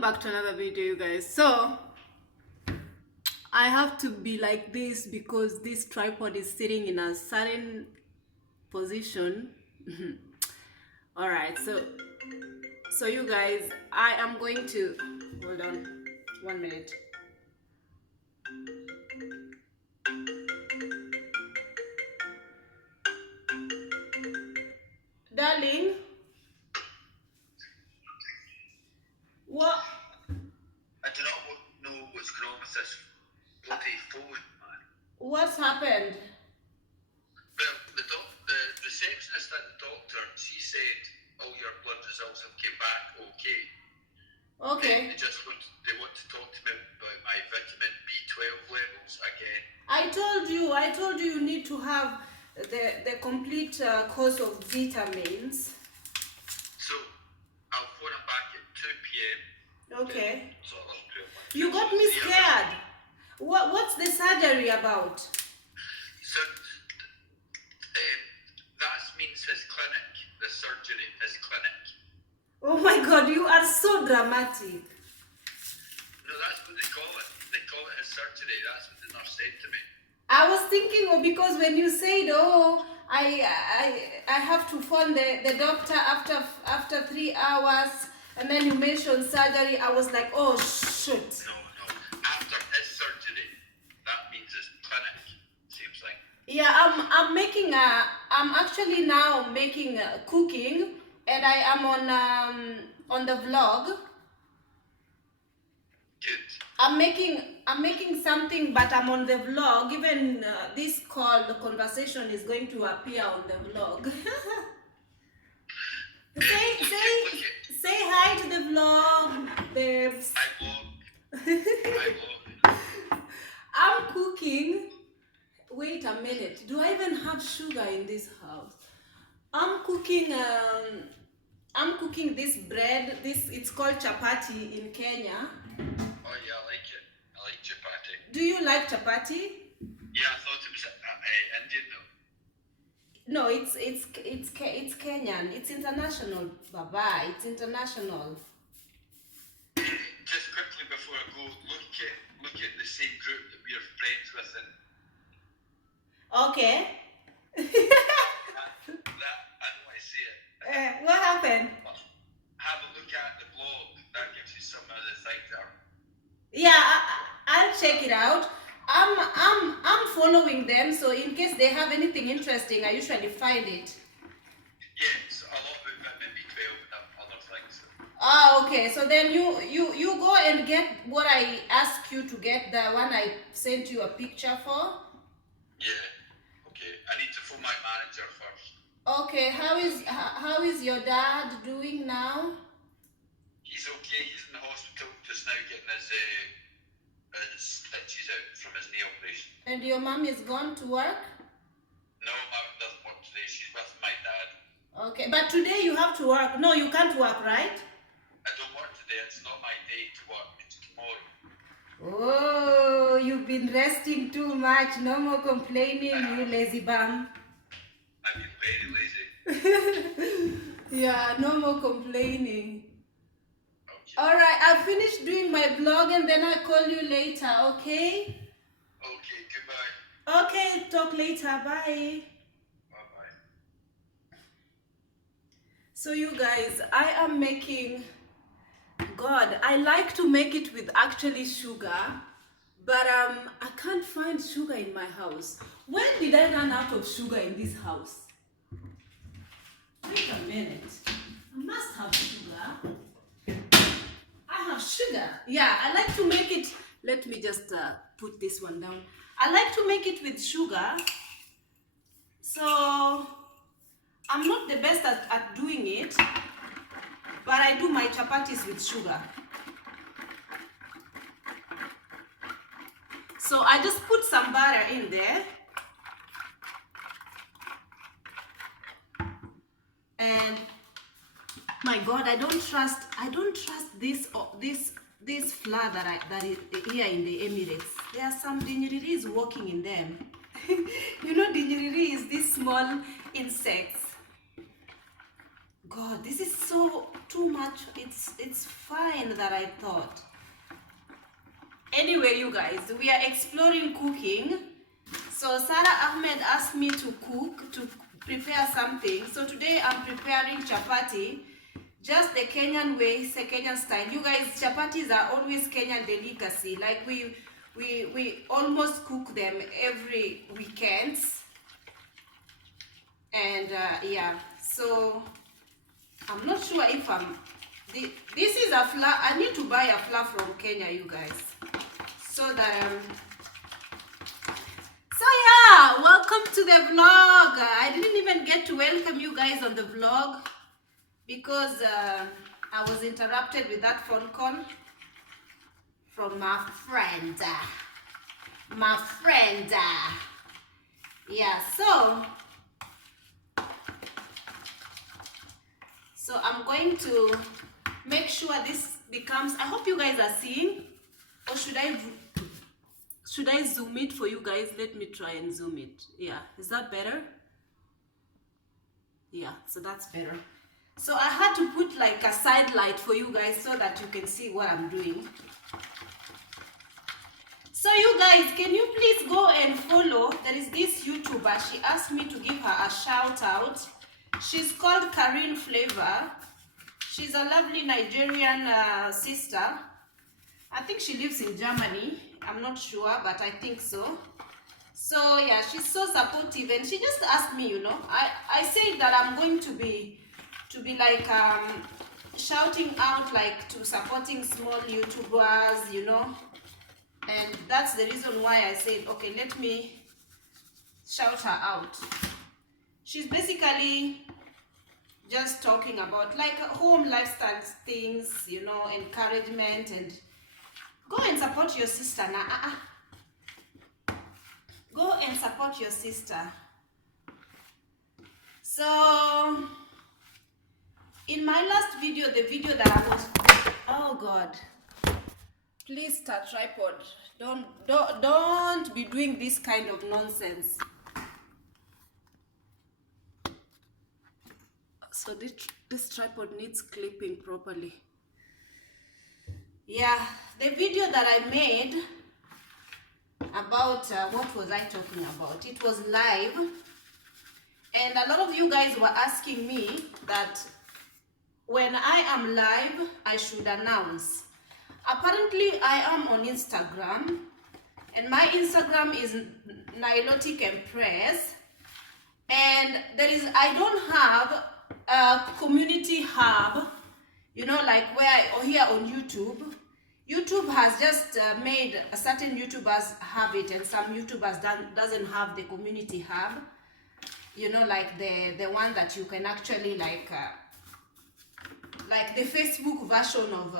welcome back to another video, you guys. So I have to be like this because this tripod is sitting in a certain position. All right, so you guys, I am going to hold on 1 minute. Darling, what I do not know what's going on with this bloody phone, man. what's happened? Well, the receptionist at the doctor, she said all your blood results have came back okay. Okay. They want to talk to me about my vitamin B12 levels again. I told you you need to have the complete course of vitamins. So I'll phone him back at 2 p.m. Okay. So I'll do it. You got me scared. What's the surgery about? So that means his clinic, the surgery, his clinic. Oh my God, you are so dramatic. No, that's what they call it. They call it a surgery. That's what the nurse said to me. I was thinking, because when you said, oh, I have to phone the doctor after 3 hours, and then you mentioned surgery, I was like, oh shoot. No. After his surgery, that means his clinic. Seems like. Yeah, I'm actually now making cooking, and I am on the vlog. Good. I'm making something, but I'm on the vlog. Even this call, the conversation is going to appear on the vlog. Say hi to the vlog, babes. I vlog. I'm cooking. Wait a minute. Do I even have sugar in this house? I'm cooking this bread. It's called chapati in Kenya. Oh yeah, I like it. I like chapati. Do you like chapati? Yeah, I thought it was Indian though. No, it's Kenyan. It's international, Baba. It's international. Just quickly before I go, look at the same group that we're friends with, and Okay. that I know I see it. What happened? Have a look at the blog. That gives you some of the things that are. Yeah, I'll check it out. I'm following them, so in case they have anything interesting, I usually find it. Yes, a lot of vitamin B12 and other things. Ah, okay. So then you go and get what I asked you to get, the one I sent you a picture for. Yeah. Okay. I need to phone my manager first. Okay. How is your dad doing now? He's okay. He's in the hospital just now getting his stitches out from his knee operation. And your mom is gone to work? No, mum doesn't work today. She's with my dad. Okay, but today you have to work. No, you can't work, right? I don't work today. It's not my day to work. It's tomorrow. Oh, you've been resting too much. No more complaining, you lazy bum. I've been very lazy. Yeah, no more complaining. Okay. Alright, I'll finish doing my blog and then I'll call you later, okay? Okay, goodbye. Okay, talk later. Bye. Bye-bye. So you guys, I am making, God, I like to make it with actually sugar, but I can't find sugar in my house. When did I run out of sugar in this house? Wait a minute. I must have sugar. I have sugar. Yeah, I like to make it. Let me just put this one down. I like to make it with sugar. So I'm not the best at doing it, but I do my chapatis with sugar. So I just put some butter in there. And my God, I don't trust this flour that is here in the Emirates. There are some dineriris walking in them. You know, dinneriri is these small insects. God, this is so too much. much. It's fine that I thought. Anyway, you guys, we are exploring cooking. So Sarah Ahmed asked me to cook, to prepare something. So today I'm preparing chapati, just the Kenyan way, it's a Kenyan style. You guys, chapatis are always Kenyan delicacy. Like we almost cook them every weekends. And yeah, so I'm not sure if this is a flour. I need to buy a flour from Kenya, you guys, so that so yeah, welcome to the vlog. I didn't even get to welcome you guys on the vlog because I was interrupted with that phone call from my friend. Yeah, so I'm going to make sure this becomes, I hope you guys are seeing, or should I zoom it for you guys? Let me try and zoom it. Yeah, is that better? Yeah, so that's better. So I had to put like a side light for you guys so that you can see what I'm doing. So you guys, can you please go and follow? There is this YouTuber. She asked me to give her a shout out. She's called Karine Flavor. She's a lovely Nigerian sister. I think she lives in Germany. I'm not sure, but I think so. So yeah, she's so supportive, and she just asked me, you know, I said that I'm going to be like shouting out like to supporting small YouTubers, you know, and that's the reason why I said, okay, let me shout her out. She's basically just talking about like home lifestyle things, you know, encouragement, and go and support your sister now. Go and support your sister. So in my last video, the video that I was, oh God, please start tripod. Don't be doing this kind of nonsense. So this tripod needs clipping properly. Yeah, the video that I made about what was I talking about? It was live, and a lot of you guys were asking me that when I am live, I should announce. Apparently, I am on Instagram, and my Instagram is Nilotic Empress, and I don't have a community hub, you know, like where or here on YouTube. YouTube has just made certain YouTubers have it, and some YouTubers doesn't have the community hub, you know, like the one that you can actually like the Facebook version of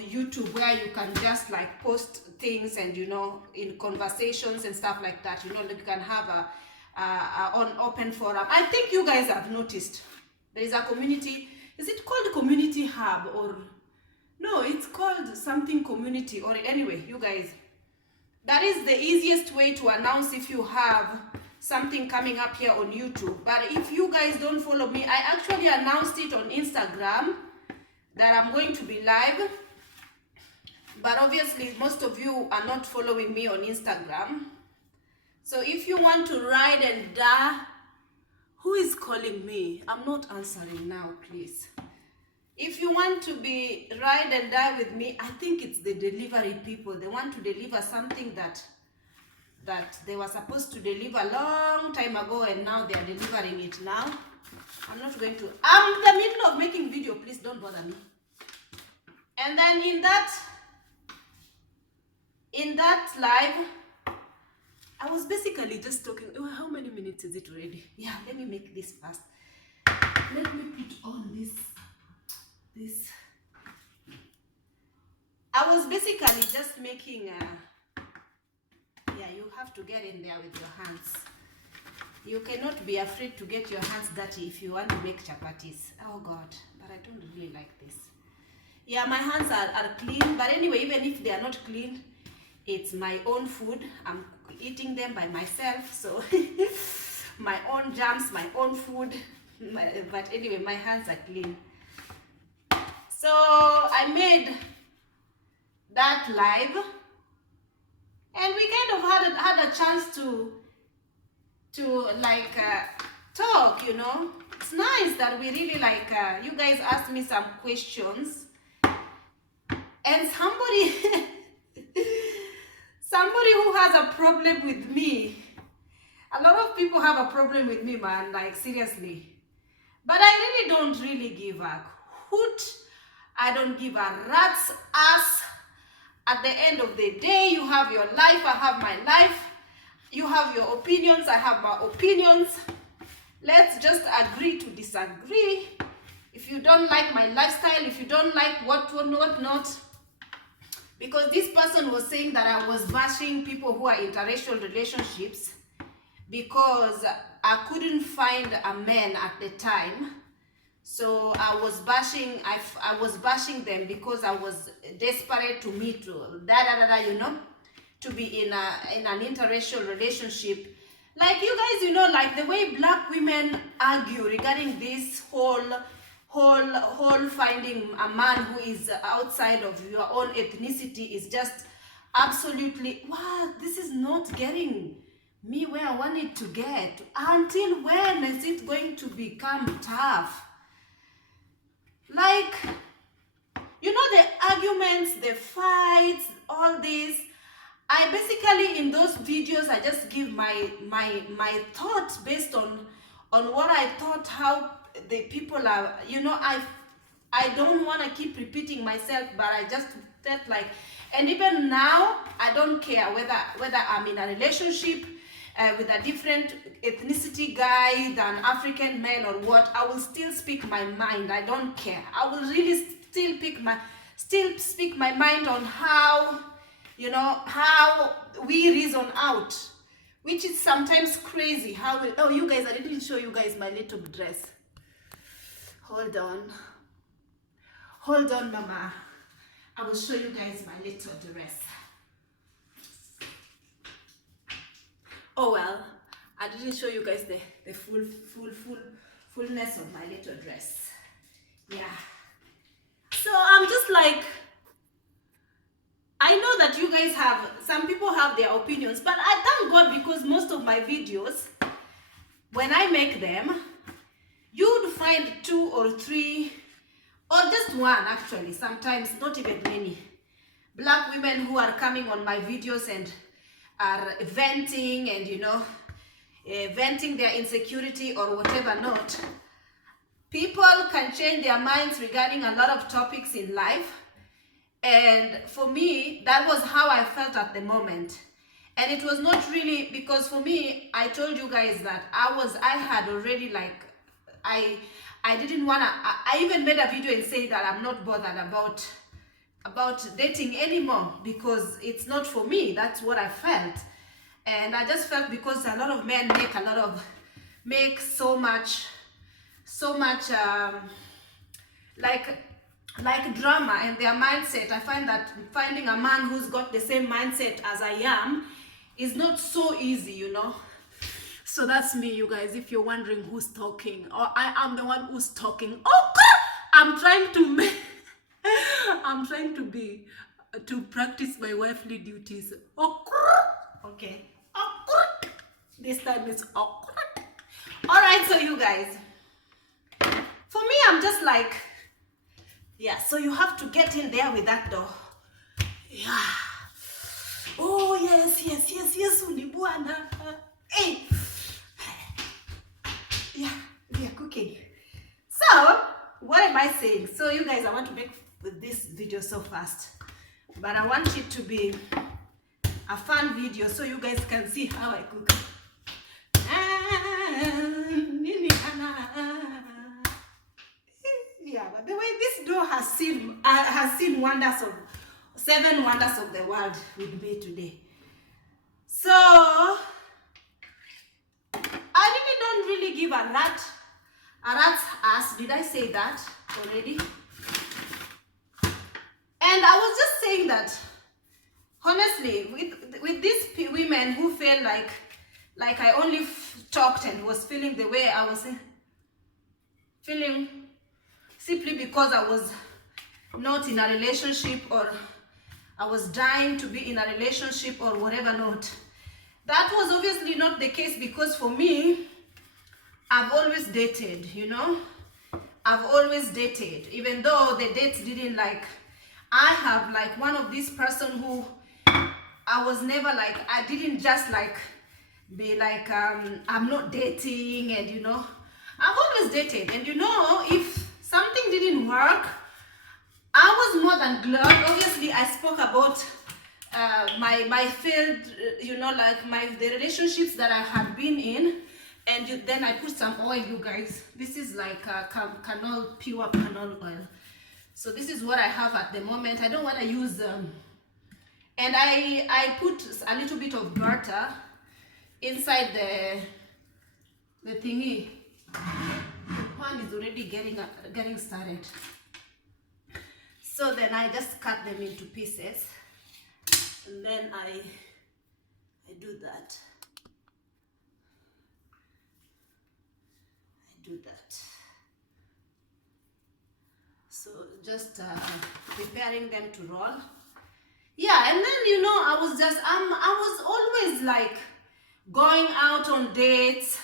YouTube, where you can just like post things and, you know, in conversations and stuff like that, you know, like you can have on open forum. I think you guys have noticed there is a community. Is it called community hub, or no, it's called something community, or anyway, you guys, that is the easiest way to announce if you have something coming up here on YouTube. But if you guys don't follow me, I actually announced it on Instagram that I'm going to be live, but obviously most of you are not following me on Instagram. So if you want to ride and die, who is calling me? I'm not answering now, please. If you want to be ride and die with me, I think it's the delivery people. They want to deliver something that they were supposed to deliver a long time ago, and now they are delivering it now. I'm not going to. I'm in the middle of making video. Please don't bother me. And then in that live, I was basically just talking. Oh, how many minutes is it already? Yeah, let me make this fast. Let me put on this. I was basically just making yeah, you have to get in there with your hands. You cannot be afraid to get your hands dirty if you want to make chapatis. Oh God, but I don't really like this. Yeah, my hands are clean, but anyway, even if they are not clean, it's my own food. I'm eating them by myself, so my own jams, my own food. But anyway, my hands are clean. So I made that live, and we kind of had a chance to like talk, you know. It's nice that we really like you guys asked me some questions, and somebody somebody who has a problem with me. A lot of people have a problem with me, man, like seriously. But I really don't really give a hoot. I don't give a rat's ass. At the end of the day, you have your life, I have my life. You have your opinions, I have my opinions. Let's just agree to disagree. If you don't like my lifestyle, if you don't like what not. Because this person was saying that I was bashing people who are in interracial relationships because I couldn't find a man at the time. So I was bashing them because I was desperate to meet you know, to be in an interracial relationship. Like you guys, you know, like the way black women argue regarding this whole finding a man who is outside of your own ethnicity is just absolutely, wow, this is not getting me where I want it to get. Until when is it going to become tough? Like, you know, the arguments, the fights, all this. I basically, in those videos, I just give my thoughts based on what I thought, how the people are, you know. I don't want to keep repeating myself, but I just felt like, and even now, I don't care whether I'm in a relationship with a different ethnicity guy than African men or what. I will still speak my mind. I don't care. I will really still speak my mind on how, you know, how we reason out, which is sometimes crazy. Oh, you guys, I didn't show you guys my little dress. Hold on, mama. I will show you guys my little dress. Oh well, I didn't show you guys the fullness of my little dress. Yeah. So I'm just like, I know that you guys have, some people have their opinions, but I thank God because most of my videos, when I make them, you'd find 2 or 3, or just one actually, sometimes not even many, black women who are coming on my videos and are venting and, you know, venting their insecurity or whatever not. People can change their minds regarding a lot of topics in life. And for me, that was how I felt at the moment. And it was not really, because for me, I told you guys that I had already, like, I didn't want to, I even made a video and say that I'm not bothered about dating anymore because it's not for me. That's what I felt. And I just felt because a lot of men make so much like drama and their mindset. I find that finding a man who's got the same mindset as I am is not so easy, you know. So that's me, you guys, if you're wondering who's talking, or I am the one who's talking. Oh, I'm trying to practice my wifely duties. Okay. This time it's awkward. All right, so you guys, for me, I'm just like, yeah, so you have to get in there with that door. Yeah. Oh, yes, Unibuana. Hey. Yeah, we are cooking. So, what am I saying? So, you guys, I want to make this video so fast. But I want it to be a fun video so you guys can see how I cook. Yeah, but the way this door has seen wonders of 7 wonders of the world with me today. So I don't really give a rat's ass. Did I say that already? And I was just saying that honestly, with these women who feel like I only talked and was feeling the way I was feeling simply because I was not in a relationship, or I was dying to be in a relationship or whatever not. That was obviously not the case, because for me, I've always dated, you know. I've always dated, even though the dates didn't like, I have like one of these person who I was never like, I didn't just like be like, I'm not dating, and you know, I've always dated, and you know, if something didn't work, I was more than glad. Obviously, I spoke about my failed, you know, like the relationships that I had been in, and then I put some oil, you guys. This is like canola, pure canola oil. So this is what I have at the moment. I don't want to use and I put a little bit of butter inside the thingy. The pan is already getting started. So then I just cut them into pieces, and then I do that. I do that. So just preparing them to roll. Yeah, and then you know, I was always like going out on dates,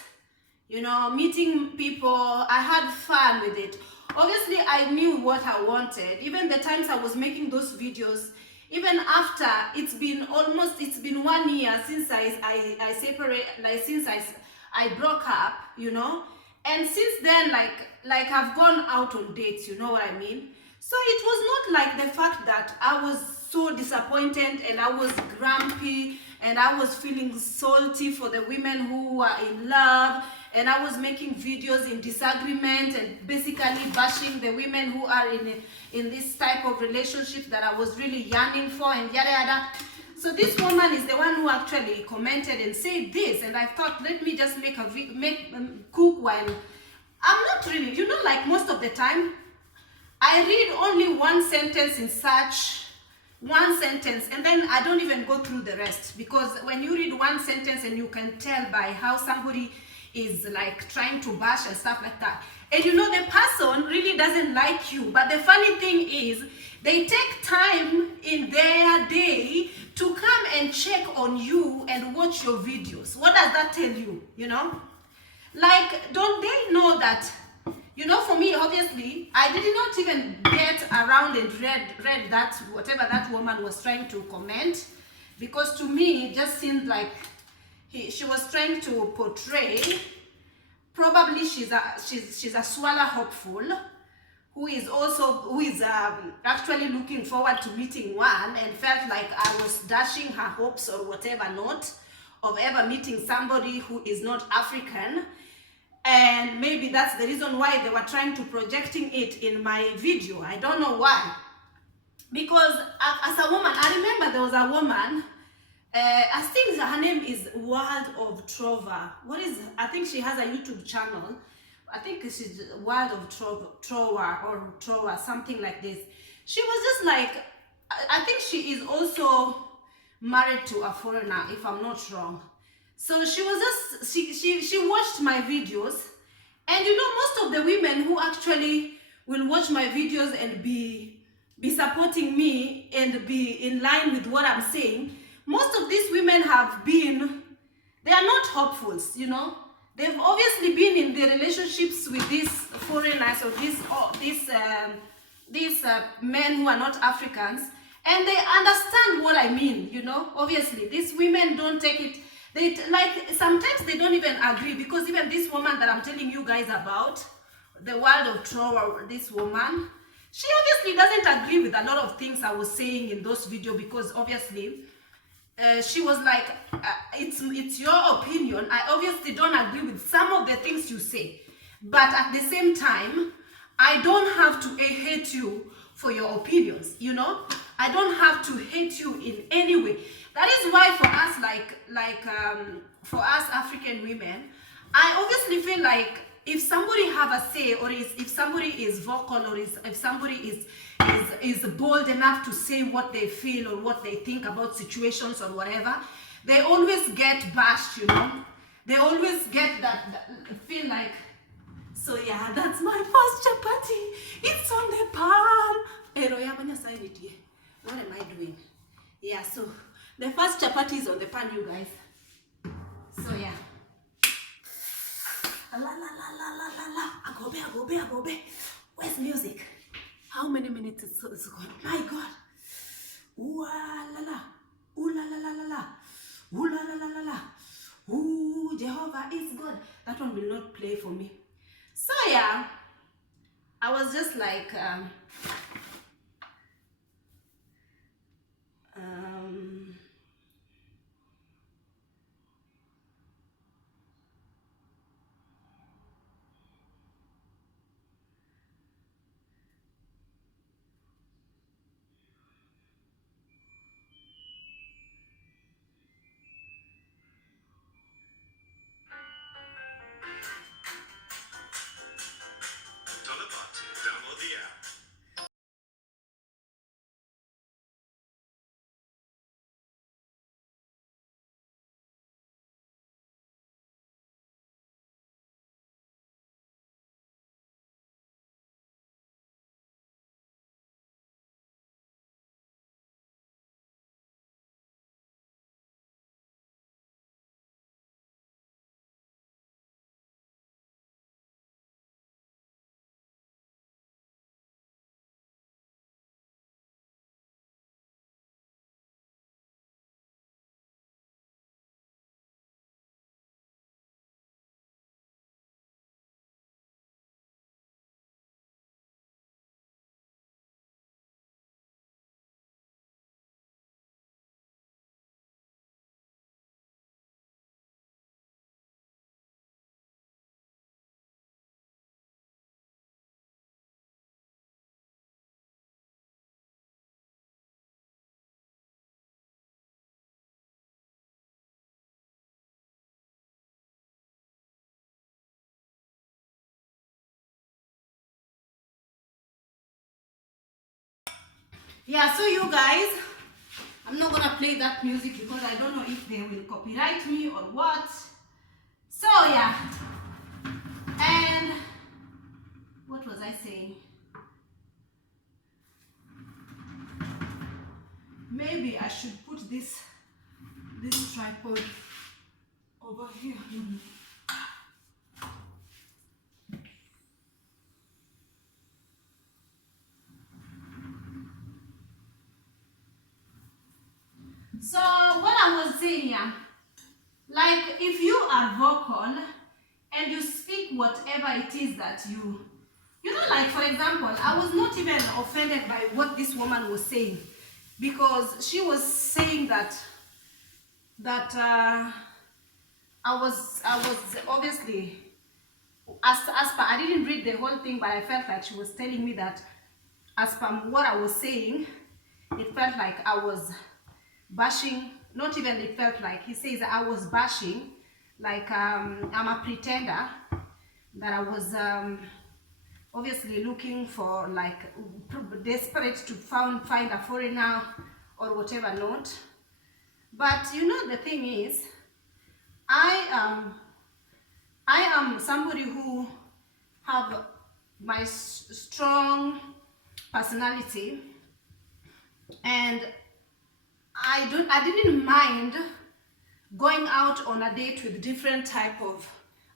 you know, meeting people. I had fun with it. Obviously, I knew what I wanted. Even the times I was making those videos, even after it's been 1 year since I separate, like since I broke up, you know, and since then, like I've gone out on dates, you know what I mean? So it was not like the fact that I was so disappointed and I was grumpy and I was feeling salty for the women who were in love, and I was making videos in disagreement and basically bashing the women who are in this type of relationship that I was really yearning for, and yada yada. So this woman is the one who actually commented and said this, and I thought, let me just cook while I'm not really, you know, like most of the time I read only one sentence in search, one sentence, and then I don't even go through the rest, because when you read one sentence and you can tell by how somebody is like trying to bash and stuff like that, and you know the person really doesn't like you, but the funny thing is they take time in their day to come and check on you and watch your videos. What does that tell you? You know, like, don't they know that, you know, for me, obviously, I did not even get around and read that, whatever that woman was trying to comment, because to me, it just seemed like she was trying to portray, probably she's a swallow hopeful, who is actually looking forward to meeting one, and felt like I was dashing her hopes or whatever not, of ever meeting somebody who is not African. And maybe that's the reason why they were trying to projecting it in my video. I don't know why. Because as a woman, I remember there was a woman, I think her name is World of Trova. I think she has a YouTube channel. I think she's World of Trova, something like this. She was just like, I think she is also married to a foreigner, if I'm not wrong. So she was just, she watched my videos, and you know, most of the women who actually will watch my videos and be supporting me and be in line with what I'm saying, most of these women they are not hopefuls, you know. They've obviously been in their relationships with these foreigners or these men who are not Africans, and they understand what I mean, you know. Obviously, these women don't take it. Sometimes they don't even agree, because even this woman that I'm telling you guys about, the World of Troll, this woman, she obviously doesn't agree with a lot of things I was saying in those videos, because obviously she was like, it's your opinion. I obviously don't agree with some of the things you say, but at the same time, I don't have to hate you for your opinions, you know. I don't have to hate you in any way. That is why for us, for us African women, I obviously feel like if somebody have a say, or if somebody is vocal, or if somebody is bold enough to say what they feel or what they think about situations or whatever, they always get bashed, you know. They always get that feel like, so yeah, that's my first chapati. It's on the pan. What am I doing? Yeah, so the first chapati is on the pan, you guys. So yeah. La la la la la la la. Agobe, agobe, agobe. Where's music? How many minutes is gone? My God. Ooh la la. Ooh la la la la la. Ooh la la la la la. Ooh, Jehovah is good. That one will not play for me. So yeah, I was just like Download the app. yeah, so you guys, I'm not gonna play that music because I don't know if they will copyright me or what. So yeah, and what was I saying? Maybe I should put this tripod over here. So what I was saying, yeah, like if you are vocal and you speak whatever it is that you know, like for example, I was not even offended by what this woman was saying, because she was saying that I was obviously, as per, I didn't read the whole thing, but I felt like she was telling me that as per what I was saying, it felt like I was bashing. Not even it felt like, he says I was bashing, like I'm a pretender, that I was obviously looking for, like desperate to find a foreigner or whatever not. But you know, the thing is, I am somebody who have my strong personality, and I didn't mind going out on a date with different type of,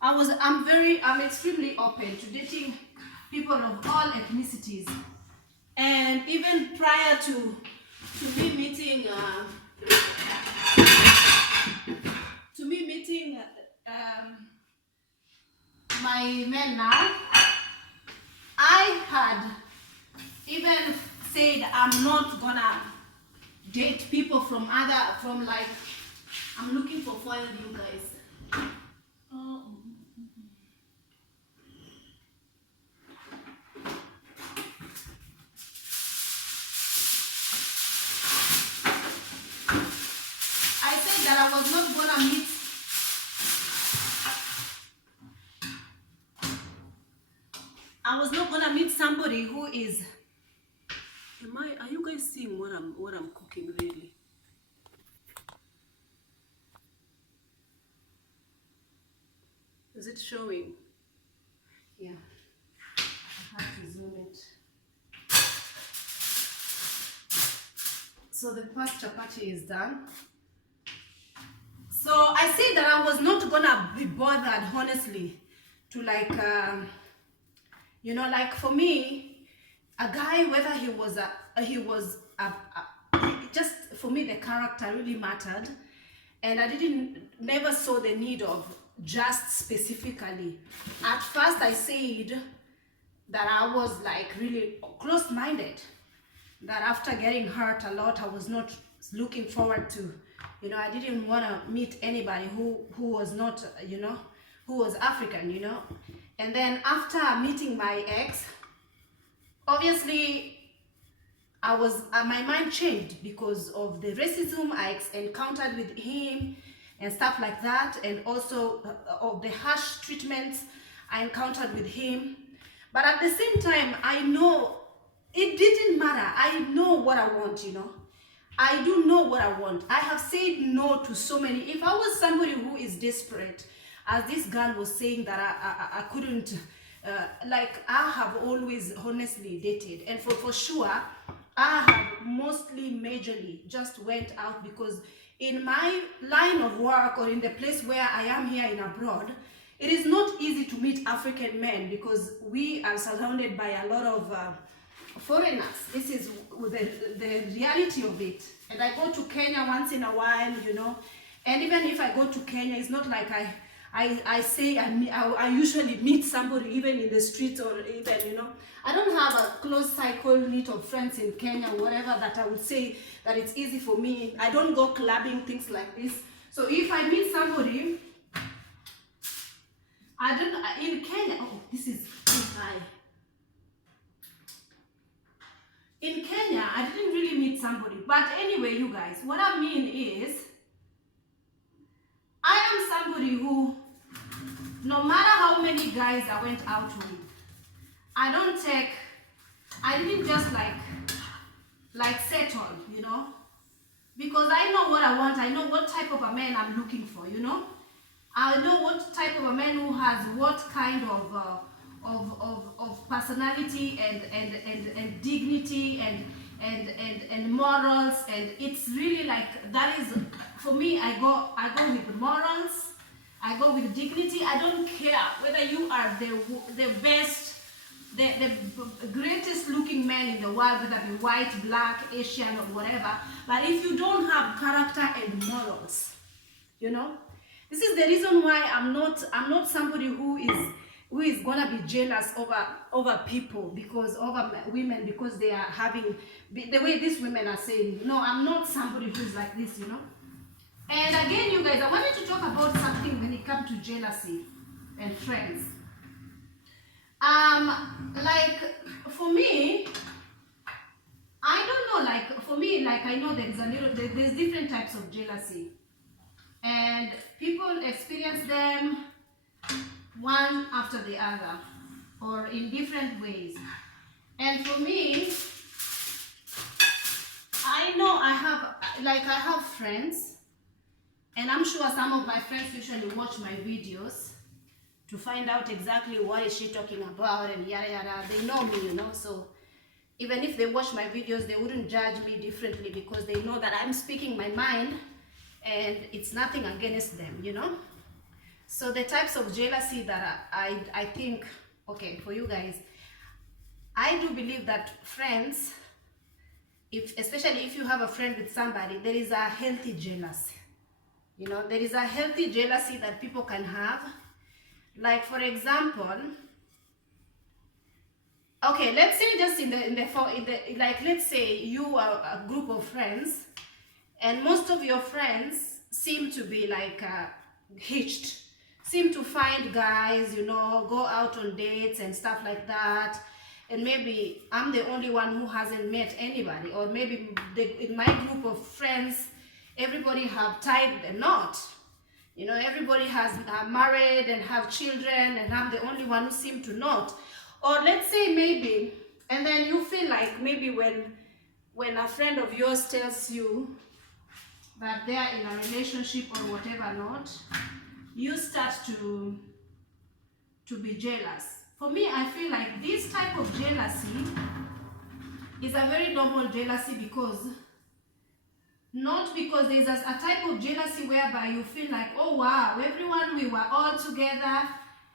I'm extremely open to dating people of all ethnicities. And even prior to me meeting my man now, I had even said I'm not gonna date people from like, I'm looking for foil, you guys. I said that I was not gonna meet somebody who is, are you guys seeing what I'm cooking really? Is it showing? Yeah, I have to zoom it. So the first chapati is done. So I said that I was not gonna be bothered, honestly, to like, you know, like for me, a guy, whether he was just for me, the character really mattered, and I never saw the need of just specifically. At first, I said that I was like really close-minded, that after getting hurt a lot, I was not looking forward to, you know, I didn't want to meet anybody who was not, you know, who was African, you know. And then after meeting my ex, obviously I was my mind changed because of the racism I encountered with him and stuff like that, and also of the harsh treatments I encountered with him. But at the same time, I know it didn't matter. I know what I want, you know. I do know what I want. I have said no to so many. If I was somebody who is desperate, as this girl was saying that I couldn't, like I have always honestly dated, and for sure, I have mostly majorly just went out because in my line of work or in the place where I am here in abroad, it is not easy to meet African men because we are surrounded by a lot of foreigners. This is the reality of it. And I go to Kenya once in a while, you know, and even if I go to Kenya, it's not like I say I usually meet somebody even in the street, or even, you know, I don't have a close cycle knit of friends in Kenya, whatever, that I would say that it's easy for me. I don't go clubbing, things like this. So if I meet somebody, I don't, in Kenya, oh, this is high. In Kenya, I didn't really meet somebody. But anyway, you guys, what I mean is, I am somebody who, no matter how many guys I went out with, I didn't just like settle, you know, because I know what I want. I know what type of a man I'm looking for, you know. I know what type of a man who has what kind of personality and dignity and morals, and it's really like that is for me. I go with morals, I go with dignity. I don't care whether you are the best, the greatest looking man in the world, whether it be white, black, Asian, or whatever, but if you don't have character and morals, you know, this is the reason why I'm not somebody who is gonna be jealous over people, because over women, because they are having the way these women are saying. No, I'm not somebody who's like this, you know. And again, you guys, I wanted to talk about something when it comes to jealousy and friends. Like for me, I don't know, like for me, like I know there's different types of jealousy, and people experience them one after the other or in different ways. And for me, I know I have friends, and I'm sure some of my friends usually watch my videos to find out exactly what is she talking about and yada yada. They know me, you know, so even if they watch my videos, they wouldn't judge me differently because they know that I'm speaking my mind and it's nothing against them, you know. So the types of jealousy that I think, okay, for you guys, I do believe that friends, especially if you have a friend with somebody, there is a healthy jealousy. You know, there is a healthy jealousy that people can have. Like for example, okay, let's say just let's say you are a group of friends, and most of your friends seem to be like hitched, seem to find guys, you know, go out on dates and stuff like that, and maybe I'm the only one who hasn't met anybody, or maybe in my group of friends, everybody have tied the knot. You know, everybody has married and have children, and I'm the only one who seem to not. Or let's say maybe, and then you feel like maybe when a friend of yours tells you that they are in a relationship or whatever not, you start to be jealous. For me, I feel like this type of jealousy is a very normal jealousy, because Not because there's a type of jealousy whereby you feel like, oh wow, everyone, we were all together,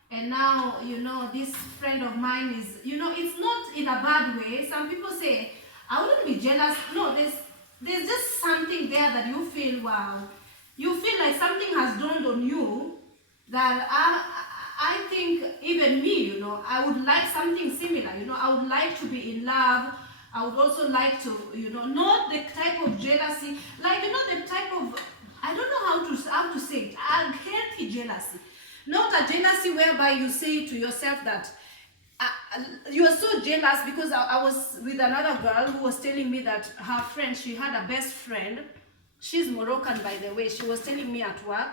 and now, you know, this friend of mine is, you know, it's not in a bad way. Some people say, I wouldn't be jealous. No, there's just something there that you feel, wow, you feel like something has dawned on you that I think even me, you know, I would like something similar. You know, I would like to be in love. I would also like to, you know, not the type of jealousy, like, you know, the type of, I don't know how to say it, a healthy jealousy. Not a jealousy whereby you say to yourself that you are so jealous, because I was with another girl who was telling me that her friend, she had a best friend. She's Moroccan, by the way. She was telling me at work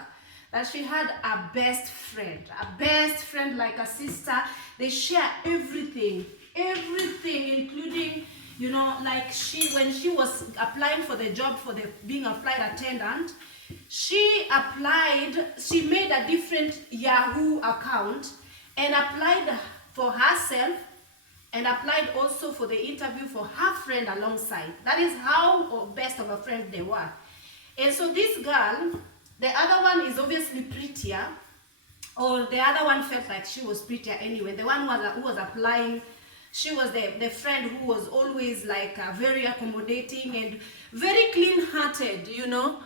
that she had a best friend like a sister. They share everything, including, you know, like when she was applying for the job for being a flight attendant, she made a different Yahoo account and applied for herself and applied also for the interview for her friend alongside. That is how best of a friend they were. And so this girl, the other one is obviously prettier, or the other one felt like she was prettier anyway. The one who was applying, she was the friend who was always like very accommodating and very clean-hearted, you know.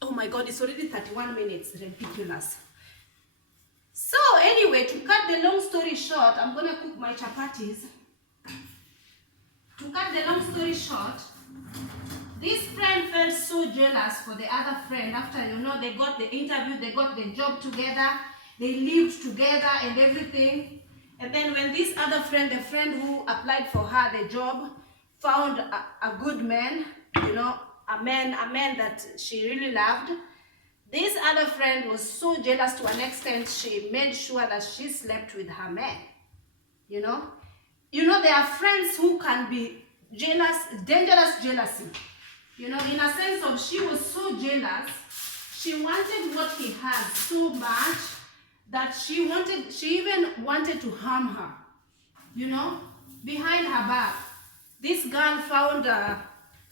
Oh my God, it's already 31 minutes, ridiculous. So anyway, to cut the long story short, I'm gonna cook my chapatis. To cut the long story short, this friend felt so jealous for the other friend after, you know, they got the interview, they got the job together, they lived together and everything. And then when this other friend, the friend who applied for her the job, found a good man, you know, a man that she really loved, this other friend was so jealous to an extent she made sure that she slept with her man. You know, there are friends who can be jealous, dangerous jealousy. You know, in a sense of, she was so jealous, she wanted what he had so much that she even wanted to harm her, you know, behind her back. This girl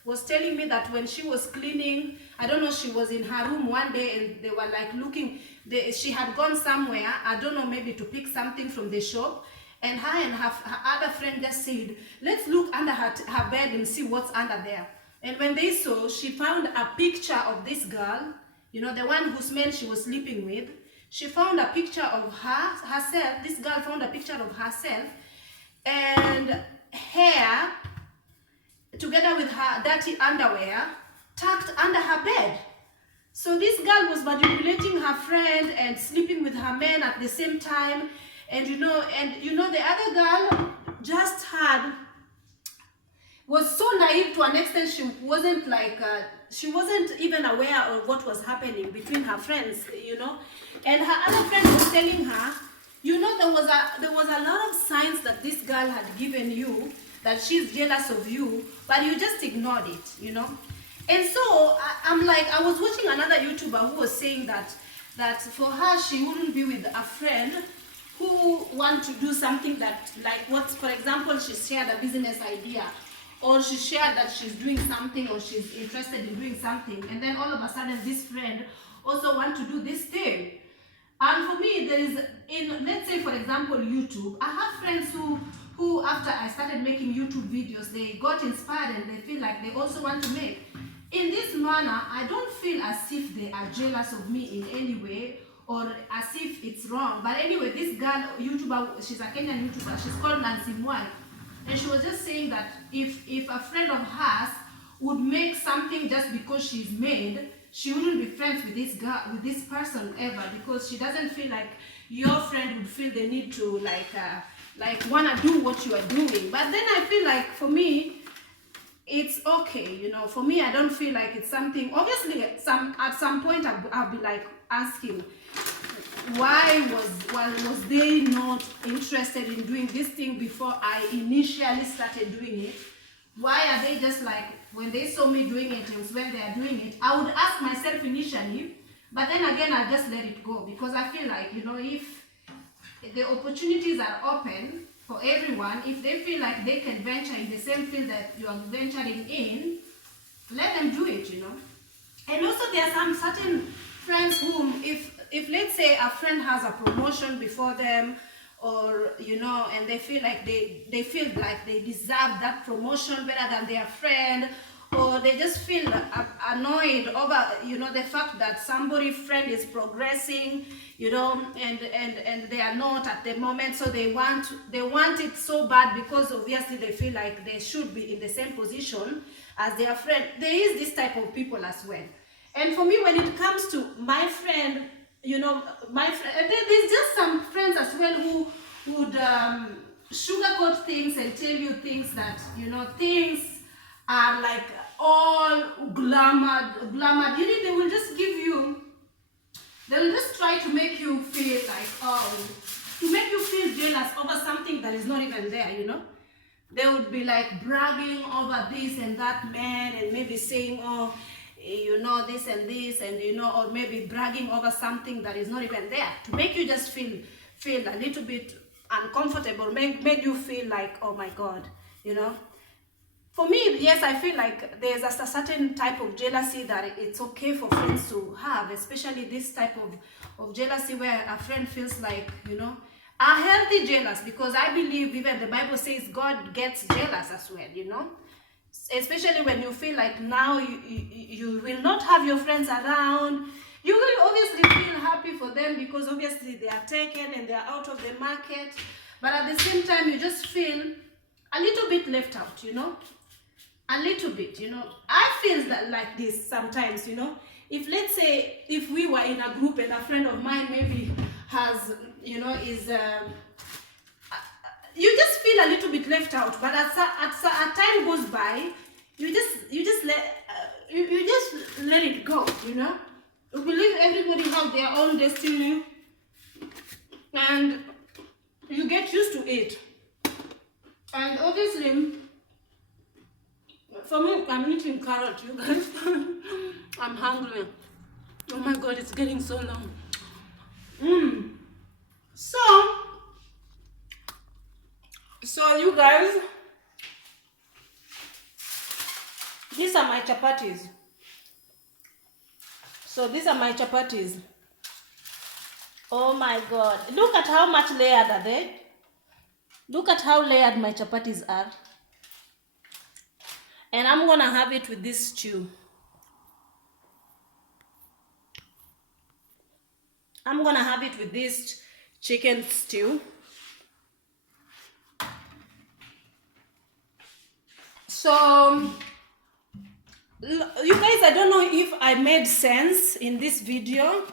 was telling me that when she was cleaning, I don't know, she was in her room one day and they were like looking, she had gone somewhere, I don't know, maybe to pick something from the shop, and her other friend just said, let's look under her bed and see what's under there. And when they saw, she found a picture of this girl, you know, the one whose man she was sleeping with. She found a picture of herself. This girl found a picture of herself and hair together with her dirty underwear tucked under her bed. So this girl was manipulating her friend and sleeping with her man at the same time. And you know, the other girl just was so naive to an extent. She wasn't even aware of what was happening between her friends, you know. And her other friend was telling her, you know, there was a lot of signs that this girl had given you, that she's jealous of you, but you just ignored it, you know. And so I'm like, I was watching another YouTuber who was saying that for her, she wouldn't be with a friend who want to do something that, like, what, for example, she shared a business idea, or she shared that she's doing something, or she's interested in doing something, and then all of a sudden this friend also want to do this thing. And for me, there is, let's say for example YouTube, I have friends who after I started making YouTube videos, they got inspired and they feel like they also want to make. In this manner, I don't feel as if they are jealous of me in any way, or as if it's wrong. But anyway, this girl, YouTuber, she's a Kenyan YouTuber, she's called Nancy Mwai. And she was just saying that if a friend of hers would make something just because she's made, she wouldn't be friends with this girl, with this person ever, because she doesn't feel like your friend would feel the need to like wanna do what you are doing. But then I feel like for me, it's okay, you know. For me, I don't feel like it's something. Obviously, at some point I'll be like asking, why was they not interested in doing this thing before I initially started doing it? Why are they just like, when they saw me doing it, it was when they are doing it? I would ask myself initially, but then again, I just let it go, because I feel like, you know, if the opportunities are open for everyone, if they feel like they can venture in the same field that you are venturing in, let them do it, you know. And also there are some certain friends whom if let's say a friend has a promotion before them, or and they feel like they feel like they deserve that promotion better than their friend, or they just feel annoyed over the fact that somebody friend is progressing, and they are not at the moment, so they want it so bad, because obviously they feel like they should be in the same position as their friend. There is this type of people as well. And for me, when it comes to my friend, my friend, there's just some friends as well who would sugarcoat things and tell you things that things are like all glamoured. They will just they'll just try to make you feel like, to make you feel jealous over something that is not even there. They would be like bragging over this and that man, and maybe saying, oh, this and this, and or maybe bragging over something that is not even there, to make you just feel a little bit uncomfortable, made you feel like, oh my God, For me, yes, I feel like there's a certain type of jealousy that it's okay for friends to have, especially this type of jealousy where a friend feels like, a healthy jealous, because I believe even the Bible says God gets jealous as well, especially when you feel like now you will not have your friends around. You will obviously feel happy for them because obviously they are taken and they are out of the market, but at the same time you just feel a little bit left out, a little bit, I feel that like this sometimes, if let's say if we were in a group and a friend of mine maybe has, is you just feel a little bit left out, but as time goes by, you just let it go, You believe everybody have their own destiny, and you get used to it. And obviously, for me, I'm eating carrot, you guys. I'm hungry. Oh my God, it's getting so long. So you guys, these are my chapatis. So these are my chapatis. Oh my God, look at how much layered are they. Look at how layered my chapatis are. And I'm gonna have it with this stew. I'm gonna have it with this chicken stew. So, you guys, I don't know if I made sense in this video.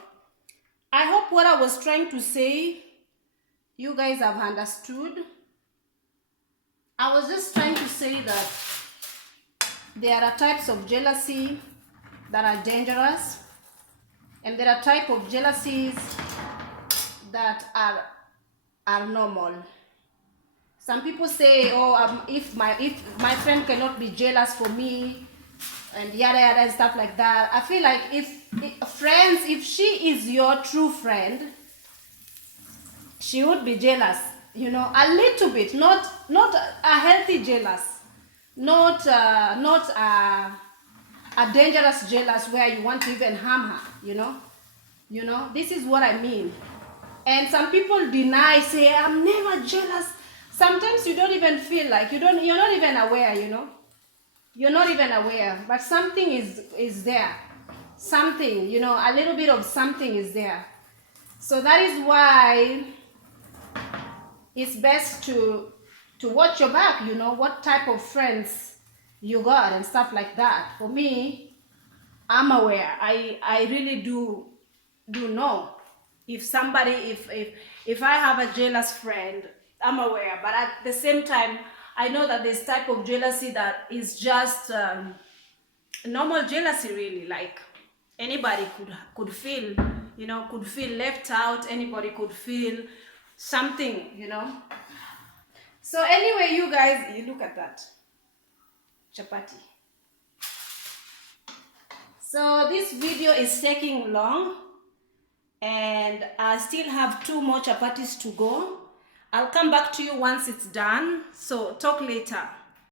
I hope what I was trying to say, you guys have understood. I was just trying to say that there are types of jealousy that are dangerous, and there are types of jealousies that are normal. Some people say, oh, if my friend cannot be jealous for me, and yada yada and stuff like that. I feel like if she is your true friend, she would be jealous, a little bit, not a healthy jealous, not a dangerous jealous where you want to even harm her, this is what I mean. And some people deny, say, I'm never jealous. Sometimes you don't even feel like, you're not even aware, You're not even aware, but something is there. Something, a little bit of something is there. So that is why it's best to watch your back, what type of friends you got and stuff like that. For me, I'm aware. I really do know if somebody, if I have a jealous friend, I'm aware. But at the same time, I know that this type of jealousy that is just normal jealousy, really. Like anybody could feel, could feel left out. Anybody could feel something, So anyway, you guys, you look at that chapati. So this video is taking long, and I still have 2 more chapatis to go. I'll come back to you once it's done. So talk later.